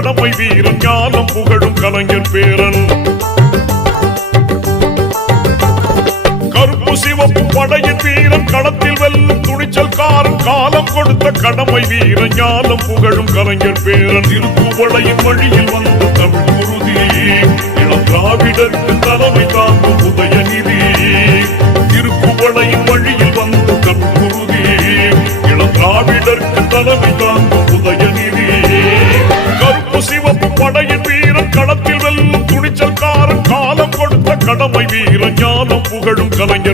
கடமை வீரன் ஞானம் புகழும் கலைஞர் பேரன். கருப்பு சிவப்பு படையின் வீரன் களத்தில் வெல்லும் துணிச்சல்காரன் காலம் கொடுத்த கடமை வீரன் ஞானம் புகழும் கலைஞர் பேரன். திருக்குவளையின் வழியில் வந்த தமிழ் குருதி இளம் திராவிடருக்கு தலைமை தாங்கும் உதயநிதி. திருக்குவளையின் வழியில் வந்த தமிழ் குருதி இளம் திராவிடருக்கு தலைமை தாங்கும் உதயநிதி. கருப்பு சிவப்பு படையின் வீரன் களத்தில் வெல்லும் துணிச்சல்காரன் காலம் கொடுத்த கடமை வீரன் ஞானம் புகழும் கலைஞர்